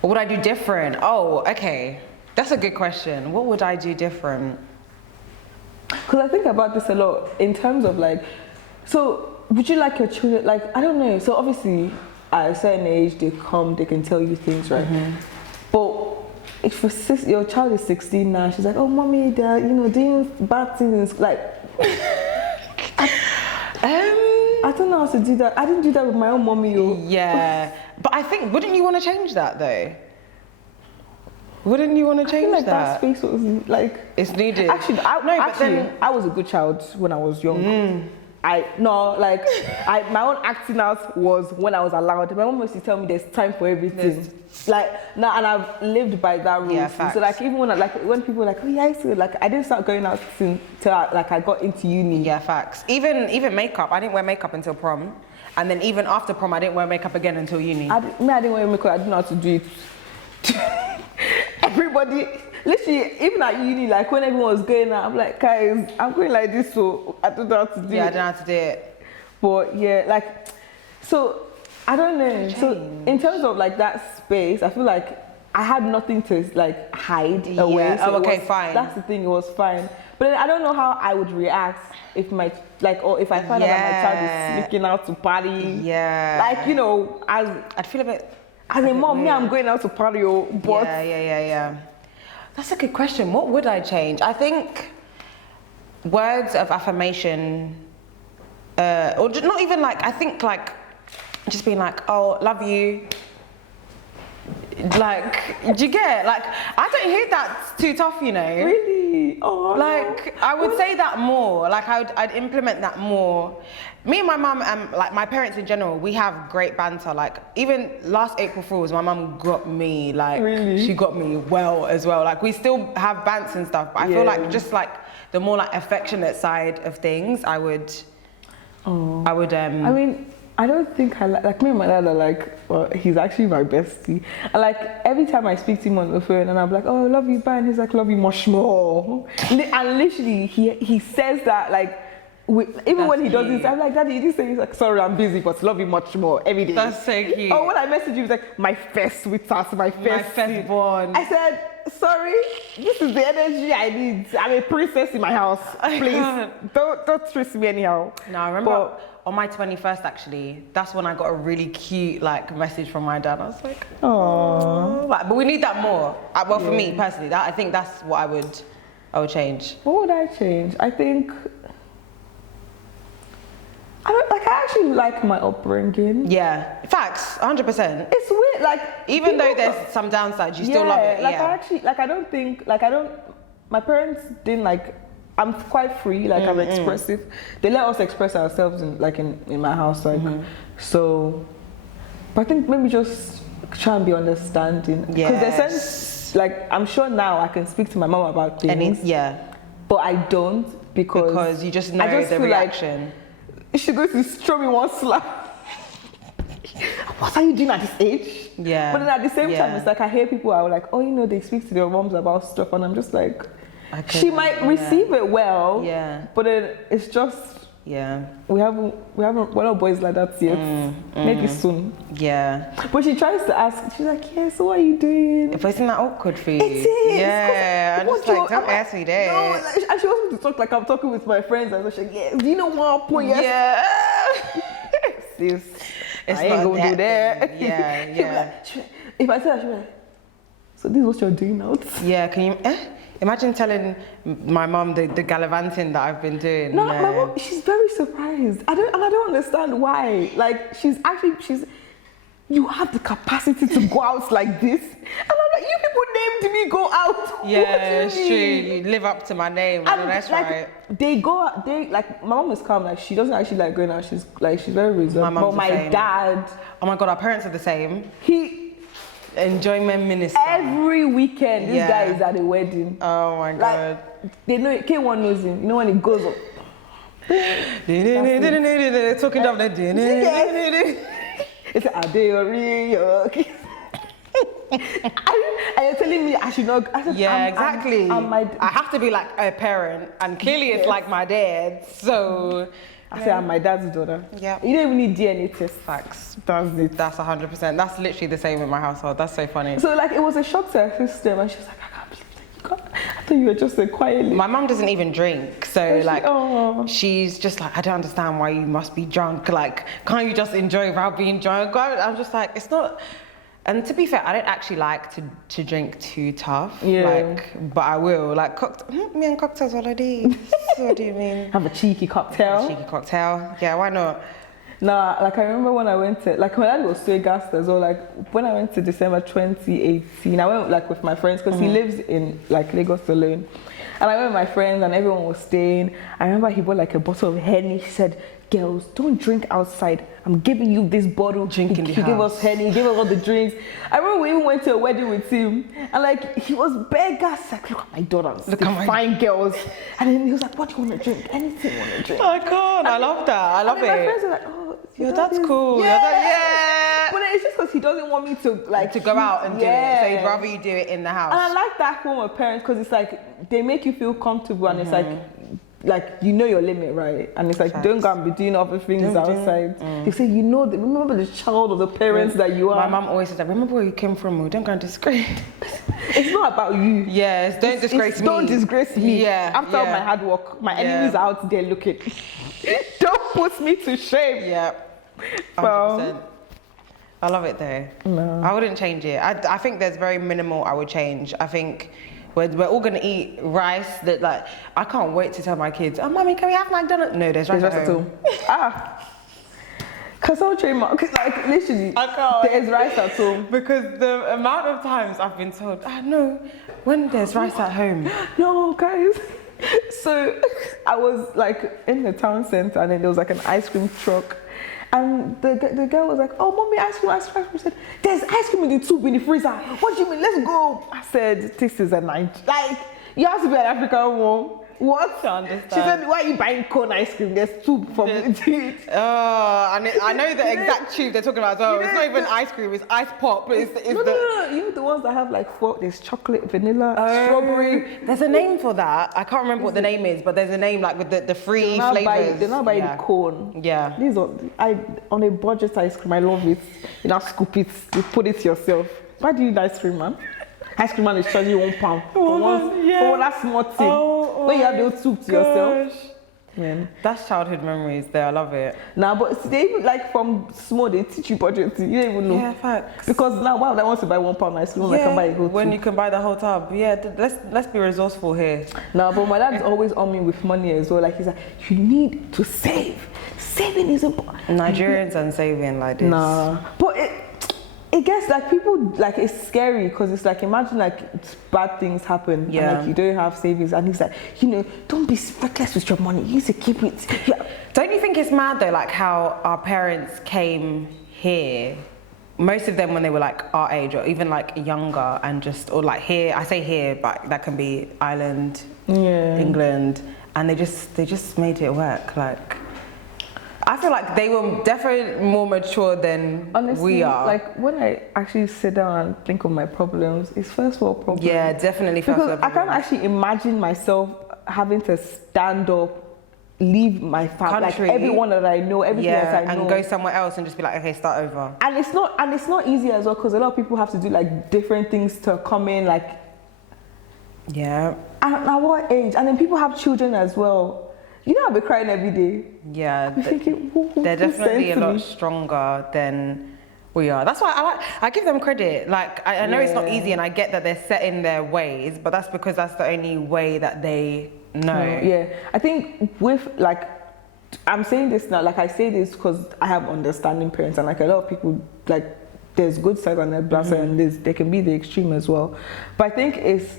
What would I do different? Oh, okay. That's a good question. What would I do different? Because I think about this a lot in terms of, like, so would you like your children, like, I don't know. So obviously, at a certain age, they can tell you things, right? But if your child is 16 now, she's like, oh, mommy, they're, doing bad things. Like, I don't know how to do that. I didn't do that with my own mommy. Yeah. But I think, wouldn't you want to change that, though? Wouldn't you want to change I feel like that space was, like... It's needed. Actually, I was a good child when I was young. My own acting out was when I was allowed. My mom used to tell me there's time for everything. Like now, and I've lived by that rule. Yeah, so like even when people are like, oh yeah, I didn't start going out till I got into uni. Yeah, facts. Even makeup. I didn't wear makeup until prom, and then even after prom, I didn't wear makeup again until uni. I didn't wear makeup. I didn't know how to do it. Everybody. Literally, even at uni, like when everyone was going out, I'm like, guys, I'm going like this, so I don't know how to do it. Yeah, I don't know how to do it. But yeah, so I don't know. So in terms of like that space, I feel like I had nothing to like hide away. Yeah. So Fine. That's the thing. It was fine. But then I don't know how I would react if my or if I find out that my child is sneaking out to party. Yeah. Like, you know, I'd feel a bit. As a mom, I'm going out to party, but Yeah. That's a good question. What would I change? I think words of affirmation, or not even like. I think like just being like, "Oh, love you." Like, do you get? Like, I don't hear that too tough, you know. Really? Oh. Like, I would say that more. Like, I'd implement that more. Me and my mum and like my parents in general, we have great banter. Like, even last April Fools, my mum got me. Like, really? She got me well as well. Like, we still have bants and stuff. But I feel like just like the more like affectionate side of things, I would. I mean, I don't think I like me and my dad are like, well, he's actually my bestie. And like every time I speak to him on the phone and I'm like, oh, love you, bye, and he's like, love you much more. And literally he says that like, even when he does this, I'm like, Daddy, you didn't say. He's like, sorry, I'm busy, but love you much more every day. That's so cute. Oh, when I messaged you, he's like, my first sweetheart, my firstborn. I said, sorry, this is the energy I need. I'm a princess in my house. Please, don't treat me anyhow. No, I remember on my 21st, actually, that's when I got a really cute like message from my dad. I was like, oh, like, but we need that more. Well, for me personally, I think that's what I would change. What would I change? I think. I actually like my upbringing. Yeah, facts, 100%. It's weird, like even though there's some downsides, you still love it. Like I don't think, my parents didn't like. I'm quite free, like I'm expressive. They let us express ourselves in my house, like so. But I think maybe just try and be understanding. Yeah. Because there's sense, like I'm sure now I can speak to my mom about things. But I don't because you just know the reaction. Like, she's going to throw me one slap. What are you doing at this age? Yeah. But then at the same time, it's like I hear people are like, oh, you know, they speak to their moms about stuff, and I'm just like, she might receive it well. Yeah. But then it's just. Yeah. We're not boys like that yet. Maybe soon. Yeah. But she tries to ask. She's like, yeah. So what are you doing? But isn't that awkward for you? It is. Yeah. I'm just like, don't ask me that. No, and she wants me to talk like I'm talking with my friends. And so she's like, yeah. Do you know what point? Yeah. Sis, I ain't gonna do that. Yeah. If I tell her, she'll be like, so this is what you're doing now? Yeah. Can you? Imagine telling my mum the gallivanting that I've been doing. No, my mom, she's very surprised. I don't understand why. Like, you have the capacity to go out like this. And I'm like, you people named me go out. Yeah, it's true. You live up to my name. And that's like, right. Like, my mom is calm. Like, she doesn't actually like going out. She's very reserved. My mom's but the my same. dad. Oh my God, our parents are the same. Enjoyment minister. Every weekend, this guy is at a wedding. Oh my God. Like, they know, K1 knows him. You know when it goes up. Talking down there. It's a day or and you're telling me I should not. I said, exactly. I have to be like a parent, and clearly it's like my dad. So I say I'm my dad's daughter. Yeah. You don't even need DNA test. Facts. That's it. That's 100%. That's literally the same in my household. That's so funny. So like it was a shock to her system, and she was like, I can't believe that you got. I thought you were just quietly. My mum doesn't even drink, so she's just like, I don't understand why you must be drunk. Like, can't you just enjoy without being drunk? I'm just like, it's not. And to be fair, I don't actually like to drink too tough. Yeah. Like, but I will. Like, me and cocktails already. So what do you mean? Have a cheeky cocktail. Yeah, why not? Nah, like I remember when I went to, like when I was so gassed as well, like when I went to December 2018, I went like with my friends because he lives in like Lagos alone. And I went with my friends and everyone was staying. I remember he bought like a bottle of Henny. He said, girls, don't drink outside. I'm giving you this bottle. Drink in the house. He gave us Henny, he gave us all the drinks. I remember we even went to a wedding with him. And like, he was beggar. Like, look at my daughters. Look at my fine girls. And then he was like, what do you want to drink? Anything you want to drink. I can't. I love that. I love it. My friends were like, oh, your dad's cool. Yeah. But then it's just because he doesn't want me to like to go out and do it. So he'd rather you do it in the house. And I like that form of parents because it's like they make you feel comfortable and it's like like you know your limit, right? And it's like don't go and be doing other things outside. They say remember the child of the parents that you are. My mum always says that. Remember where you came from. Don't go and disgrace. It's not about you. Yes, don't disgrace me. Don't disgrace me. Yeah. After all my hard work, my enemies are out there looking. Don't put me to shame. Yeah. 100%. I love it though. No. I wouldn't change it. I think there's very minimal I would change. I think we're all gonna eat rice that like I can't wait to tell my kids, oh mommy, can we have McDonald's? No, there's rice at home. Cause I'll trademark, like literally I can't. there's rice at home. Because the amount of times I've been told, no, when there's rice at home. No guys. So I was like in the town center and then there was like an ice cream truck. And the girl was like, oh, mommy, ice cream. I said, there's ice cream in the tube in the freezer. What do you mean? Let's go. I said, this is a night. Like, you have to be an African woman. What? I understand. She said, why are you buying cone ice cream? There's tube for me to eat. Oh, and I know the exact tube they're talking about as well. It's not even ice cream, it's ice pop. No. You know the ones that have like there's chocolate, vanilla, strawberry. There's a name for that. I can't remember what the name is, but there's a name like with the free flavors. They're not buying the cone. Yeah. These are, on a budget ice cream, I love it. You now scoop it, you put it yourself. Why do you eat ice cream, man? Ice cream man is charging you £1 for that small thing. When you have the soup to yourself. Man. That's childhood memories there, I love it. Nah, but they even like from small, they teach you budgeting. You don't even know. Yeah, facts. Because now, why would I want to buy £1 ice cream when I can buy a whole when tube? you can buy the whole tub. Yeah, let's be resourceful here. Nah, but my dad's always on me with money as well. Like he's like, you need to save. Saving is important. Nigerians and saving like this. Nah, but it gets like people like it's scary because it's like imagine like bad things happen and like you don't have savings and he's like don't be reckless with your money, you need to keep it. Don't you think it's mad though, like how our parents came here, most of them when they were like our age or even like younger and just or like here, I say here but that can be Ireland, England, and they just made it work. Like I feel like they were definitely more mature than we are. Like when I actually sit down and think of my problems, it's first world problems. Yeah, definitely first world problems. I can't actually imagine myself having to stand up, leave my family, like everyone that I know, everything that I know, and go somewhere else and just be like, okay, start over. And it's not easy as well because a lot of people have to do like different things to come in, like. Yeah. And at what age? And then people have children as well. You know, I'll be crying every day. Yeah, I'm thinking, they're definitely a lot stronger than we are. That's why I give them credit. Like, I know it's not easy and I get that they're set in their ways, but that's because that's the only way that they know. Yeah, I think with like, I'm saying this now, like I say this because I have understanding parents and like a lot of people, like there's good side and there's bad side and there can be the extreme as well. But I think it's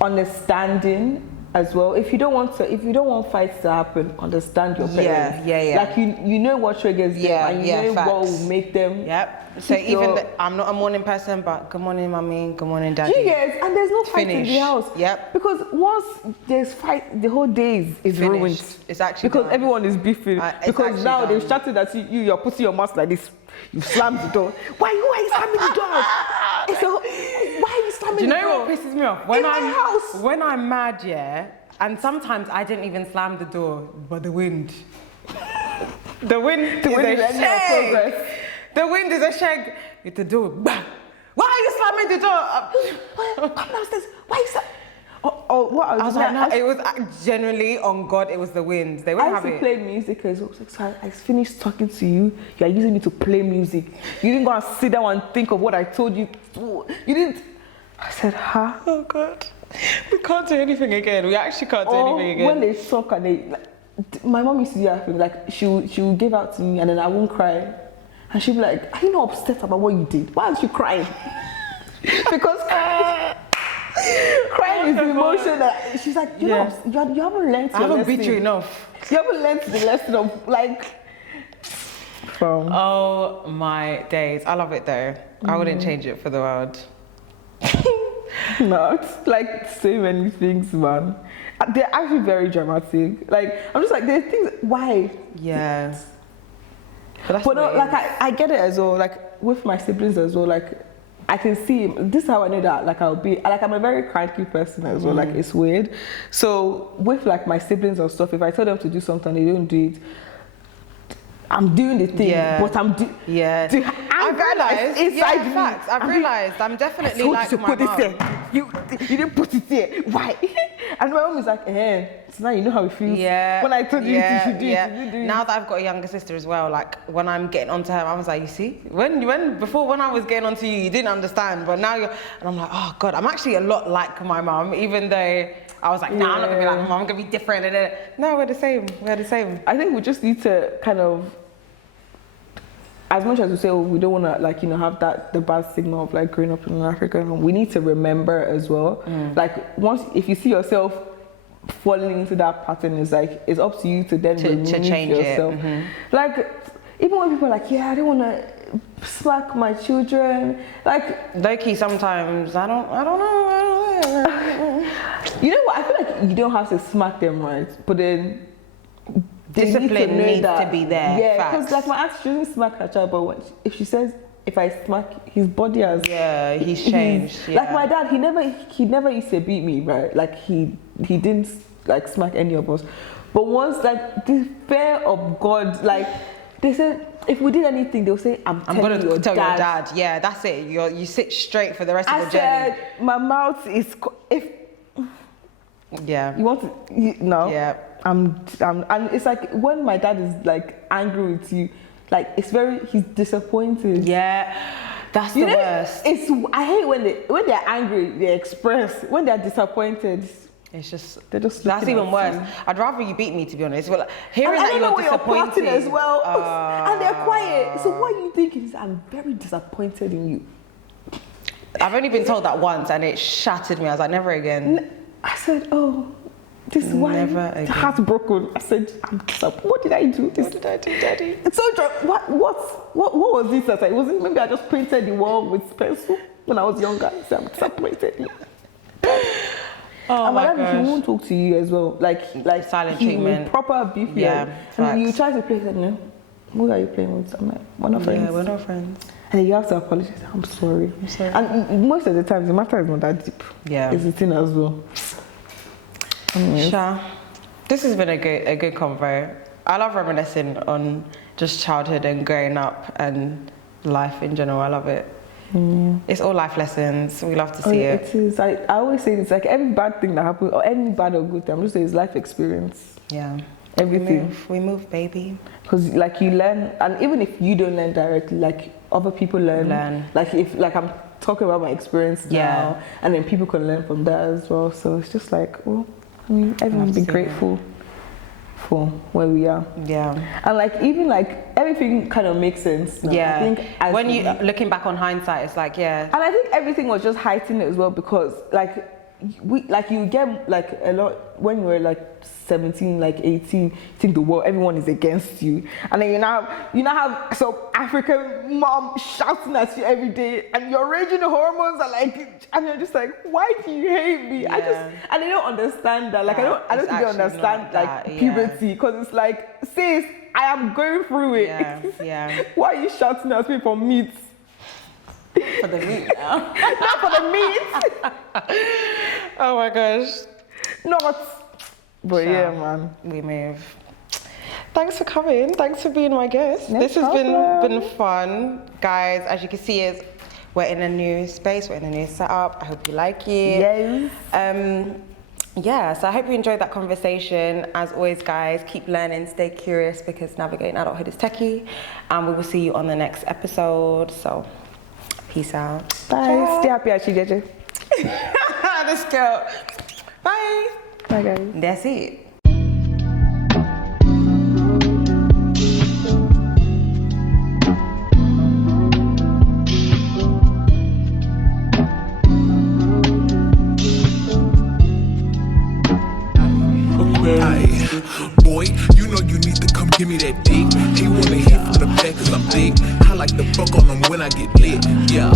understanding as well. If you don't want fights to happen, understand your parents. Yeah. Like you know what triggers them and you know what will make them. Yep. So even I'm not a morning person, but good morning, mommy. Good morning, daddy. Yes, and there's no fight in the house. Yep. Because once there's fight, the whole day is ruined. It's actually because done. Everyone is beefing. Because now they've shouted at you're putting your mouth like this. You slammed the door. Why are you slamming the door? Why are you slamming the door? Do you know what pisses me off? In my house. When I'm mad, and sometimes I didn't even slam the door, but the wind. The wind is a shake. The wind is a shake. It's the door. Bang. Why are you slamming the door? Come downstairs. Why is that? What I was like, no, it was genuinely on God, it was the wind. They wouldn't have it. I used to play music as well. So I finished talking to you. You are using me to play music. You didn't go and sit down and think of what I told you. You didn't. I said, huh? Oh God. We can't do anything again. We actually can't do anything again. When they talk and they, like, my mom used to do that thing. Like she will give out to me and then I won't cry. And she'll be like, are you not upset about what you did? Why aren't you crying? Because crying is the emotion that she's like, you haven't learned your lesson. I haven't beat you enough. You haven't learned the lesson of like. Oh my days! I love it though. I wouldn't change it for the world. No, it's like so many things, man. They're actually very dramatic. Like I'm just like, there's things. Why? Yeah. But no, like I get it as well. Like with my siblings as well. Like I can see, this is how I know that like I'll be, like I'm a very cranky person as well, like it's weird. So with like my siblings or stuff, if I tell them to do something, they don't do it, I'm doing the thing, but I'm I've realised, facts. I've realised I'm definitely like my mom. You didn't put it here. Why? And my mom is like, so now you know how it feels. Yeah. When I told you you should do it. Now that I've got a younger sister as well, like when I'm getting onto her, I was like, you see, before when I was getting onto you, you didn't understand, but now you're, and I'm like, oh God, I'm actually a lot like my mom, even though I was like, nah, I'm not gonna be like my mom, I'm gonna be different. No, we're the same. I think we just need to kind of, as much as we say, we don't want to like, have the bad stigma of like growing up in an African home, we need to remember as well. Like if you see yourself falling into that pattern, it's up to you to then remove change yourself. Like even when people are like, I don't want to smack my children, like low-key sometimes I don't know. You know what? I feel like you don't have to smack them, right? But then discipline needs to be there. Yeah, because like my aunt, she doesn't smack her child, but if she says, if I smack, his body has... Yeah, he's changed. Like my dad, he never used to beat me, right? Like he didn't like smack any of us. But once like the fear of God, like they said, if we did anything, they'll say, I'm going to tell your dad. Yeah, that's it. You sit straight for the rest of the journey. I said, my mouth is... You want to... No. Yeah. And it's like when my dad is like angry with you, like he's disappointed. Yeah, that's the worst. I hate when they're angry, they express. When they're disappointed, it's just that's even worse. I'd rather you beat me, to be honest. Well, hearing that you're disappointed as well, and they're quiet. So what you think is, I'm very disappointed in you. I've only been told that once, and it shattered me. I was like, never again. I said, oh. This is why I'm heartbroken. I said, I'm disappointed. What did I do? What did I do, Daddy? It's so what was this? I said, it wasn't, maybe I just painted the wall with pencil when I was younger. I said, I'm disappointed. Oh my gosh. He won't talk to you as well. Like silent treatment. Proper beef. Yeah. And you try to play, no. Who are you playing with? I'm like, we're not friends. Yeah, we're not friends. And then you have to apologize. I'm sorry. And most of the time, the matter is not that deep. Yeah. It's the thing as well. Sure. This has been a good convo. I love reminiscing on just childhood and growing up and life in general. I love it. It's all life lessons. We love to see it. It is. I always say it's like every bad thing that happens, or any bad or good thing, I'm just saying it's life experience. Yeah. Everything. We move, baby. Because like you learn, and even if you don't learn directly, like other people learn. Like if I'm talking about my experience now, and then people can learn from that as well. So it's just like, well, I mean, everyone be grateful for where we are. Yeah. And like even like everything kind of makes sense now. Yeah. I think when you looking back on hindsight, it's like, yeah. And I think everything was just heightened as well because you get like a lot when you were like 17, like 18, you think the world, everyone is against you, and then you now have some African mom shouting at you every day, and your raging hormones are like, and you're just like, why do you hate me? Yeah. And they don't understand that. Like I don't think they understand like puberty, because it's like, sis, I am going through it. Yeah. Why are you shouting at me for meat? For the meat now. Not for the meat. Oh my gosh. Not. But yeah, man. We move. Thanks for coming. Thanks for being my guest. This has been fun. Guys, as you can see, we're in a new space, we're in a new setup. I hope you like it. Yes. So I hope you enjoyed that conversation. As always, guys, keep learning, stay curious, because navigating adulthood is techie. And we will see you on the next episode. So, peace out. Bye. Ciao. Stay happy, Jadesola. This girl. Bye. Bye, guys. That's it. Boy, you know you need to come give me that dick. He wanna hit from the back cause I'm thick. I like to fuck on him when I get lit. Yeah.